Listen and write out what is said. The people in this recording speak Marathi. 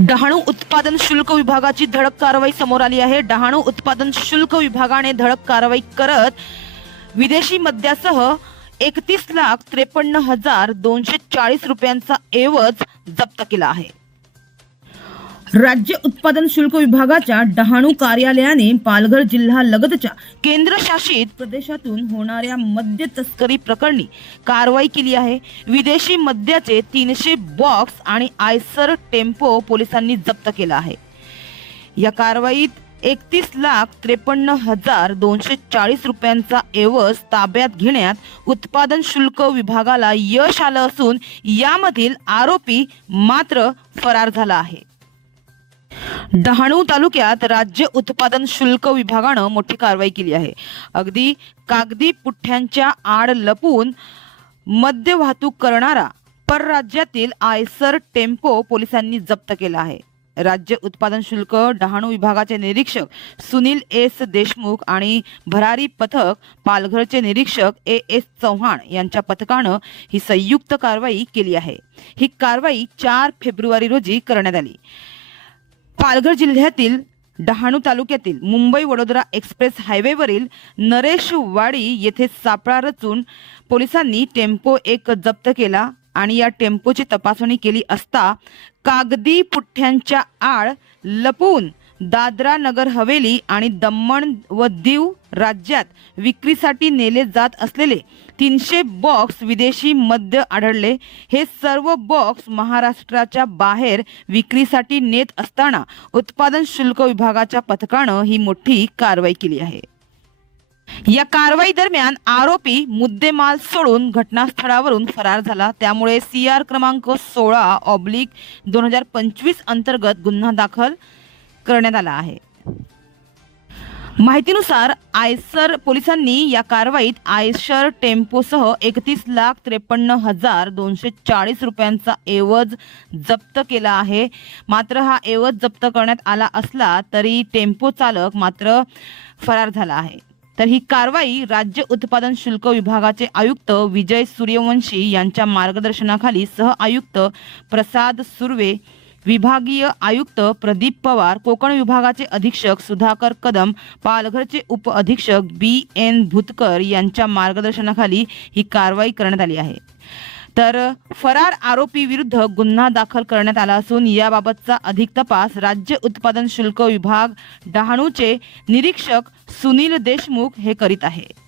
डहाणू उत्पादन शुल्क विभागाची धडक कारवाई समोर आली आहे। डहाणू उत्पादन शुल्क विभागाने धडक कारवाई करत विदेशी मद्यासह 31,53,240 रुपयांचा एवज जप्त केला आहे। राज्य उत्पादन शुल्क विभागाच्या डहाणू कार्यालयाने पालघर जिल्हा लगतच्या केंद्रशासित प्रदेशातून होणाऱ्या मद्य तस्करी प्रकरणी कारवाई केली आहे। विदेशी मद्याचे 300 बॉक्स आणि आयसर टेम्पो पोलिसांनी जप्त केला आहे। या कारवाईत 31,53,240 रुपयांचा एवज ताब्यात घेण्यात उत्पादन शुल्क विभागाला यश आलं असून यामधील आरोपी मात्र फरार झाला आहे। डहाणू तालुक्यात राज्य उत्पादन शुल्क विभागानं मोठी कारवाई केली आहे। अगदी कागदी पुठ्ठ्यांच्या आड लपून मद्य वाहतूक करणारा परराज्यातील आयसर टेम्पो पोलिसांनी जप्त केला आहे। राज्य उत्पादन शुल्क डहाणू विभागाचे निरीक्षक सुनील एस देशमुख आणि भरारी पथक पालघरचे निरीक्षक एस चव्हाण यांच्या पथकानं ही संयुक्त कारवाई केली आहे। ही कारवाई 4 फेब्रुवारी रोजी करण्यात आली। पालघर जिल्ह्यातील डहाणू तालुक्यातील मुंबई वडोदरा एक्सप्रेस हायवेवरील नरेशवाडी येथे सापळा रचून पोलिसांनी टेम्पो एक जप्त केला आणि या टेम्पोची तपासणी केली असता कागदी पुठ्ठ्यांच्या आड लपून दादरा नगर हवेली आणि दमण व दीव राज्यात विक्रीसाठी नेले जात असलेले 300 बॉक्स विदेशी मद्य आढळले। हे सर्व बॉक्स महाराष्ट्राच्या बाहेर विक्रीसाठी नेत असताना उत्पादन शुल्क विभागाच्या पथकानं ही मोठी कारवाई केली आहे। या कारवाई दरम्यान आरोपी मुद्देमाल सोडून घटनास्थळावरून फरार झाला। त्यामुळे CR क्रमांक 16/2025 अंतर्गत गुन्हा दाखल करण्यात आला आहे। माहितीनुसार आयसर पोलिसांनी या कारवाईत आयसर टेम्पोसह 31,53,240 रुपयांचा एवज जप्त केला आहे। मात्र हा एवज जप्त करण्यात आला असला तरी टेम्पो चालक मात्र फरार झाला आहे। तर ही कारवाई राज्य उत्पादन शुल्क विभागाचे आयुक्त विजय सूर्यवंशी यांच्या मार्गदर्शनाखाली सह आयुक्त प्रसाद सुर्वे, विभागीय आयुक्त प्रदीप पवार, कोकण विभागाचे अधीक्षक सुधाकर कदम, पालघरचे उप अधीक्षक BN भुतकर यांच्या मार्गदर्शनाखाली ही कारवाई करण्यात आली आहे। तर फरार आरोपी विरुद्ध गुन्हा दाखल करण्यात आला असून याबाबतचा अधिक तपास राज्य उत्पादन शुल्क विभाग डहाणूचे निरीक्षक सुनील देशमुख हे करीत आहे।